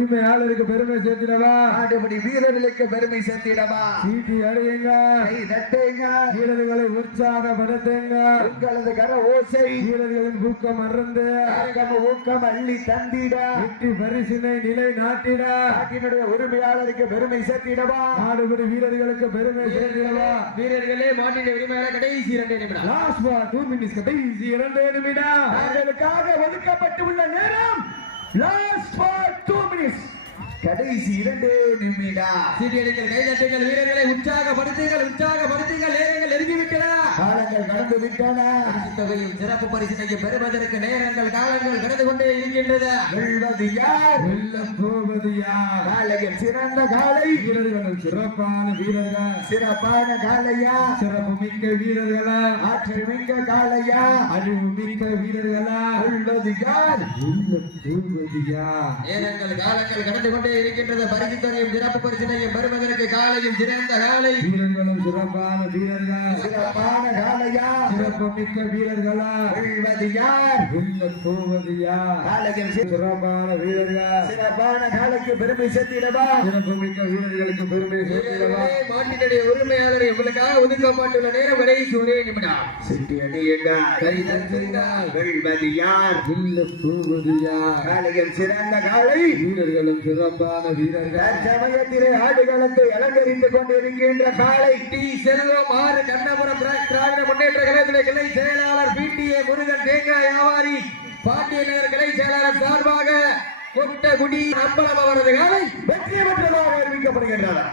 உரிமையாளருக்கு பெருமை சேர்த்திடவா? ஆடுபடி வீரர்களுக்கு பெருமை சேர்த்திடவா? சீட்டி அடையுங்க. தட்டுங்க. வீரர்களை உற்சாகப்படுத்துங்க உங்களது கர ஓசை. வீரர்களின் ஊக்கம் மறந்து அரங்கம ஊக்கம் அள்ளி தந்திட. வெற்றி பரிசினை நிலை நாட்டிட நாட்டினுடைய உரிமையாளருக்கு பெருமை சேர்த்திடவா? நாடுபடி வீரர்களுக்கு பெருமை சேர்த்திடவா? வீரர்களே மாட்டின் உரிமையாளர் கடைசி இரண்டு நிமிடம். லாஸ்ட் பால் டூ மினிட்ஸ் கடைசி இரண்டு நிமிடம். அவர்களுக்காக ஒதுக்கப்பட்டுள்ள நேரம். லாஸ்ட் ஃபார் டூ மினிட்ஸ் கடைசி இரண்டு நிமிடம். சீட்டியடிங்கள் கைதட்டுங்கள் வீரர்களை உற்சாகப்படுத்துங்கள் உற்சாகப்படுத்துங்கள் நேரங்கள் நெருங்கிவிட்டன. காலங்கள் கடந்து விட்டன. தொகையும் சிறப்பு பரிசினையும் பெறுவதற்கு நேரங்கள் காலங்கள் கடந்து கொண்டே இருக்கின்றது வெல்வது யார்? வெல்ல போவது யார்? காலையில் சிறந்த காலை. வீரர்களும் சிறப்பான வீரர்கள். சிறப்பான காலையா? சிறப்பு மிக்க வீரர்களா? ஆற்றல் மிக்க காலையா? அறிவு மிக்க வீரர்களா? வெல்வது யார்? வெல்ல போவது யார்? நேரங்கள் காலங்கள் கடந்து கொண்டே இருக்கின்றது. பரிசு தொகையும் சிறப்பு பரிசினையும் பெறுவதற்கு காலையும் சிறந்த காலை. வீரர்களும் சிறப்பான வீரர்கள். சிறப்பான காலையா? சிறப்பு மிக்க வீரர்களா? வெல்வது யார் வெல்ல போவது யார் சி- சிறப்பான வீரர்கள். சிறப்பான காலைக்கு பெருமை சேர்த்திடவா? சிறப்பு மிக்க வீரர்களுக்கு பெருமை சேர்த்திடவா? வீரர்களே, மாட்டினுடைய உரிமையாளர் இவர்களுக்காக ஒதுக்கப்பட்டுள்ள நேரம் கடைசி ஒரே நிமிடம். சிட்டி அடியுங்க கை தட்டுங்கள் வெல்வது யார் வெல்ல போவது யார் சிறந்த காலை. வீரர்களும் சிறப்பான வீரர்கள். சமயத்திலே ஆடுகளத்தை அலங்கரித்துக் கொண்டிருக்கின்ற காலை. டி. செல்வம் ஆறு கண்ணபுரம் திரா- திராவிட முன்னேற்ற கழகத்திலே கிளை செயலாளர் பிடிஏ முருகன் தேங்காய் வியாபாரி பாண்டிய நகர் கிளை செயலாளர் சார்பாக கொட்டகுடி அம்பலம் அவரது காலை வெற்றி பெற்றதாக அறிவிக்கப்படுகின்றனர்